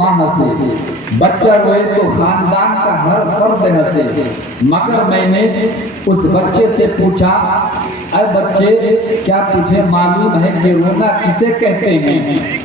हंसे, बच्चा रोए तो खानदान का हर फर्द हंसे। मगर मैंने उस बच्चे से पूछा, अरे बच्चे, क्या तुझे मालूम है कि रोना किसे कहते हैं?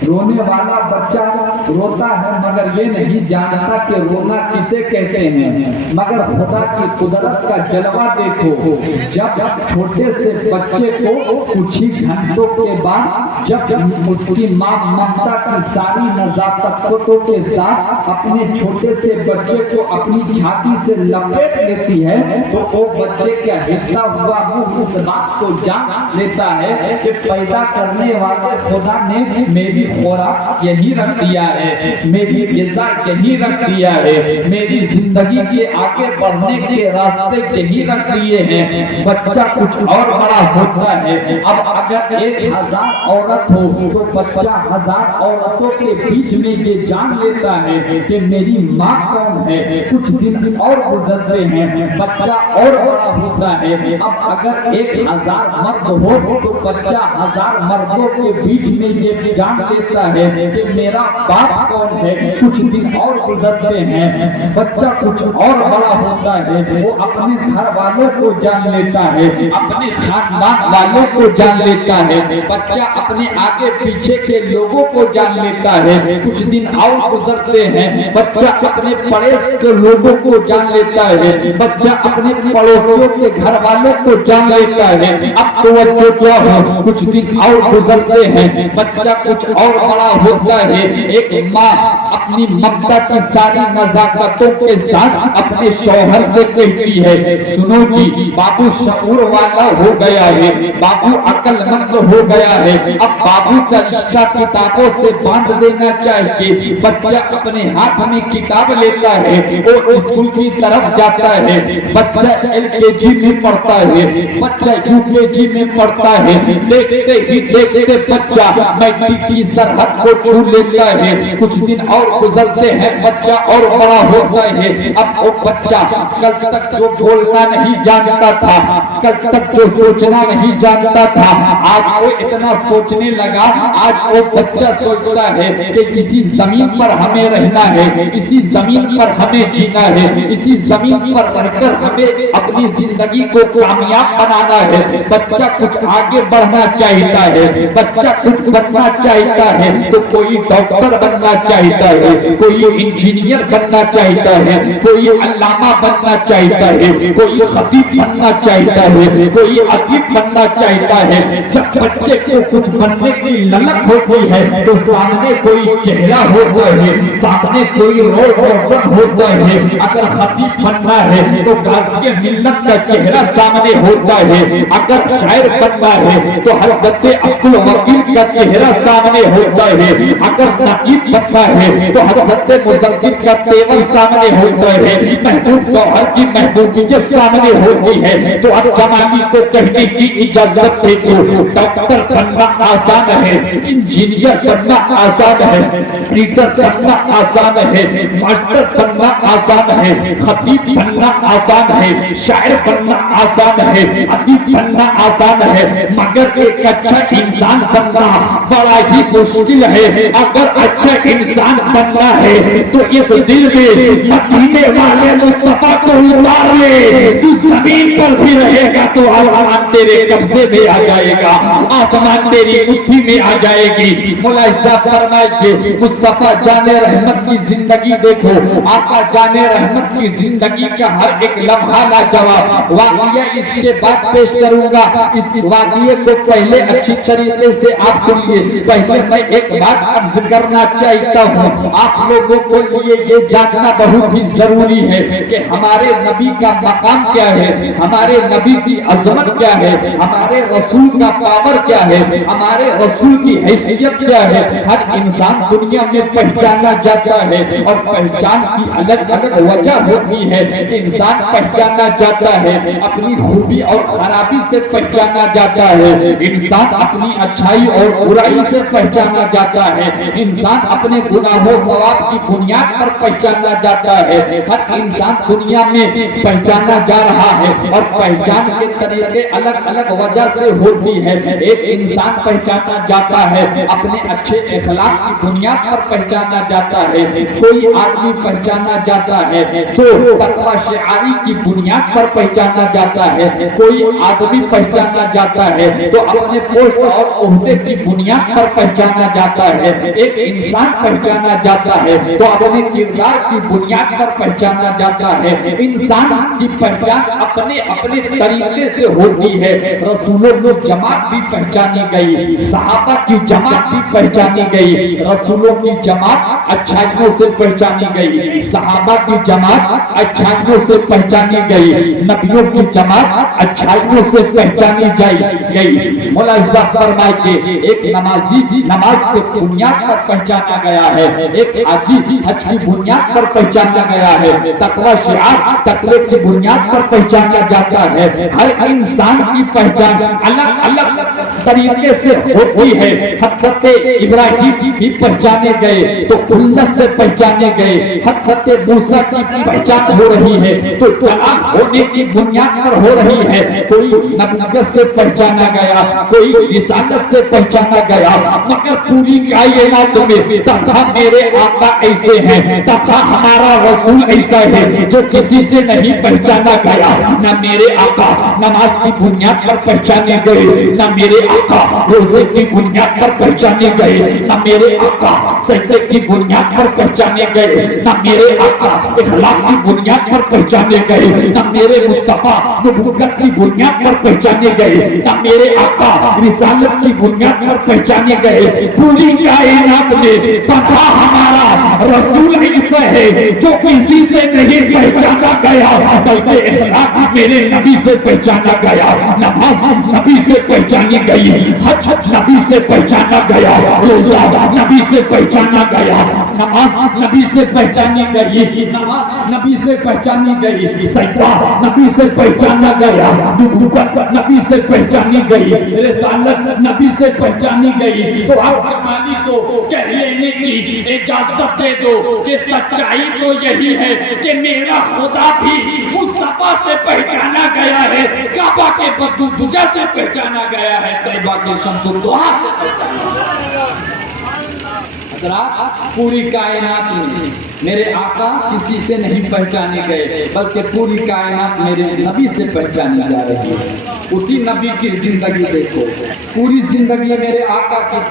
रोने वाला बच्चा रोता है मगर ये नहीं जानता कि रोना किसे कहते हैं। मगर खुदा की कुदरत का जलवा देखो, जब छोटे से बच्चे को कुछ ही घंटों के बाद जब उसकी माँ ममता की सारी नजाकतों के साथ अपने छोटे से बच्चे को अपनी छाती से लपेट लेती है, तो वो बच्चे का हिलता हुआ मुंह उस बात को जान लेता है कि पैदा करने वाले खुदा ने मेरी खुराक यही रख दिया है, मेरी ग़िज़ा यही रख दिया है, मेरी जिंदगी के आगे बढ़ने के रास्ते यही रख दिए हैं। बच्चा कुछ और बड़ा होता है। अब अगर 1000 औरत हो तो बच्चा 1000 औरतों के बीच में ये जान लेता है कि मेरी माँ कौन है। कुछ दिन और गुजरते हैं, बच्चा और बड़ा होता है। अब अगर 1000 मर्द हो तो बच्चा 1000 मर्दों के बीच में ये जान लेता है कि मेरा बाप कौन है। कुछ दिन और गुजरते हैं, बच्चा कुछ और बड़ा होता है। वो अपने घर वालों को जान लेता है, अपने खानदान वालों को जान लेता है। बच्चा अपने आगे पीछे के लोगों को जान लेता है। कुछ दिन और गुजरते हैं, बच्चा अपने पड़ोस के लोगों को जान लेता है, बच्चा अपने पड़ोसियों के घर वालों को जान लेता है। अब तो बच्चों क्या हो, कुछ दिन और गुजरते हैं, बच्चा कुछ और बड़ा होता है। एक माँ अपनी ममता की सारी नजाकतों के साथ अपने शौहर से कहती है, सुनो जी, बाबू शऊर वाला हो गया है, बाबू अक्लमंद हो गया है, अब बाबू का रिश्ता किताबों से बांध देना चाहिए। बच्चा अपने हाथ में किताब लेता है और स्कूल की तरफ जाता है। बच्चा LKG में पढ़ता है, बच्चा UKG में पढ़ता है। देखते ही देखते बच्चा मैट्रिक की सरहद को छू लेता है। कुछ दिन और गुजरते हैं, बच्चा और बड़ा होता है। अब वो बच्चा कल तक जो बोलना नहीं जानता था, कल तक जो सोचना नहीं जानता था, आज वो इतना सोचने लगा। आज वो बच्चा सोचता है कि इसी जमीन पर हमें रहना है, इसी जमीन पर हमें जीना है, इसी जमीन पर रहकर हमें अपनी जिंदगी को कामयाब बनाना है। बच्चा कुछ आगे बढ़ना चाहता है, बच्चा कुछ बनना चाहता है, तो कोई डॉक्टर बनना चाहता है, कोई इंजीनियर बनना चाहता है, कोई अल्लामा बनना चाहता है, कोई खतीब बनना चाहता है, कोई अदीब बनना चाहता है। जब बच्चे को कुछ बनने की ललक होती है तो सामने कोई चेहरा होता है, सामने कोई रोल मॉडल होता है। अगर खतीब बनना है तो गाज़ी मिल्लत का चेहरा सामने होता है, अगर शायर बनना है तो हज़रत अब्दुल वकील का चेहरा सामने होता है, अगर नकीब बनना है तो हज़रत मुज़फ़्फ़र का तेवर सामने होता है, महबूब गौहर की महबूबियत सामने होती है। तो अब जमानी को कहने की इजाजत दे दो, डॉक्टर बनना आसान है, इंजीनियर बनना आसान है, टीचर बनना आसान है, मास्टर बनना आसान है, खतीब बनना आसान है, शायर बनना आसान है, अदीब बनना आसान है, मगर एक अच्छा इंसान बनना बड़ा ही मुश्किल है। अगर अच्छा इंसान बनना है तो इस दिल में मदीने वाले मुस्तफा को उतार ले। तू जमीन पर भी रहेगा तो आसमान तेरे कब्जे में आ जाएगा, आसमान तेरी मुट्ठी में आ जाएगी। मौला साहब फरमाए, मुस्तफा जाने रहमत की जिंदगी देखो, आका जाने रहमत की जिंदगी का हर एक लम्हा लाजवाब। वाक़िया इसके बाद पेश करूंगा, इस वाक़िए को पहले अच्छी तरीके से आप सुनिए। पहले मैं एक बात अर्ज करना चाहता हूँ, आप लोगों को लिए ये जानना बहुत ही जरूरी है कि हमारे नबी का मकाम क्या है, हमारे नबी की अजमत क्या है, हमारे रसूल का पावर क्या है, हमारे रसूल की हैसियत क्या है। हर इंसान दुनिया में पहचाना जाता है और पहचान की अलग अलग वजह होती है। इंसान पहचाना जाता है अपनी खूबी और खराबी से पहचाना जाता है, इंसान अपनी अच्छाई और बुराई से पहचाना जाता है, इंसान अपने गुनाहों सवाब की बुनियाद पर पहचाना जाता है। हर इंसान दुनिया में पहचाना जा रहा है और पहचान के तरीके अलग अलग वजह से होती है। एक इंसान पहचान पहचाना जाता है, अपने अच्छे अखलाक की बुनियाद पर पहचाना जाता है। कोई आदमी पहचाना जाता है तो तकवा शिआरी की बुनियाद पर पहचाना जाता है। कोई आदमी पहचाना जाता है तो अपने पोस्ट और ओहदे की बुनियाद पर पहचाना जाता है। एक इंसान पहचाना जाता है तो अपने किरदार की बुनियाद पर पहचाना जाता है। इंसान की पहचान अपने अपने तरीके से होती है। रसूलों की जमात भी पहचानी गई, सहाबा की जमात भी पहचानी गई। रसूलों की जमात अच्छाइयों से पहचानी गई, सहाबा की जमात अच्छाइयों से पहचानी गई, नबियों की जमात अच्छाइयों से पहचानी गई। मौला इज़्ज़त फरमाए कि एक नमाजी नमाज के बुनियाद पर पहचाना गया है, एक हाजी हज की बुनियाद पर पहचाना गया है, तकवा शिआर तकवे की बुनियाद पर पहचाना जाता है। हर इंसान की पहचान अलग अलग तरीके से होती है। हज़रत इब्राहिम भी पहचाने गए तो खुल्लत से पहचाने गए, हज़रत मूसा की पहचान हो रही है तो जलाल होने की बुनियाद पर हो रही है। कोई नबूवत से पहचाना गया, कोई रिसालत से पहचाना गया, मगर पूरी कायनात में तथा मेरे आका ऐसे हैं, तथा हमारा रसूल ऐसा है जो किसी से नहीं पहचाना गया। न मेरे आका नमाज की बुनियाद पर पहचाने गए, न मेरे आका रोजे की बुनियाद पर पहचाने गए, न मेरे आका सजदे की बुनियाद पर पहचाने गए, न मेरे आका इखलाक की बुनियाद पर पहचाने गए, न मेरे मुस्तफा नबूवत की बुनियाद पर पहचाने गए, न मेरे आका रिसालत की बुनियाद पर पहचाने गए। पूरी कायनात में तथा हमारा रसूल ऐसा है जो किसी से नहीं पहचाना गया, बल्कि इखलाक मेरे नबी से पहचाना गया, नमाज नबी से पहचानी गई, हज नबी से पहचाना गया, रोजा नबी से पहचाना गया, नमाज नबी से पहचानी गई, नमाज नबी से पहचानी गई, सजदा नबी से पहचाना गया, नबूवत नबी से पहचानी गई, रिसालत नबी से पहचानी गई। तो आपके मालिक को कह लेने की इजाजत दे दो कि सच्चाई तो यही है कि मेरा खुदा भी मुस्तफा से पहचाना गया है, काबा के बदुजा से पहचाना गया है, तैयबा के शम्सुद्दोहा से पहचाना गया है। पूरी कायनात में मेरे आका किसी से नहीं पहचाने गए, बल्कि पूरी कायनात मेरे नबी से पहचानी जा रही है। उसी नबी की जिंदगी देखो, पूरी जिंदगी मेरे आका की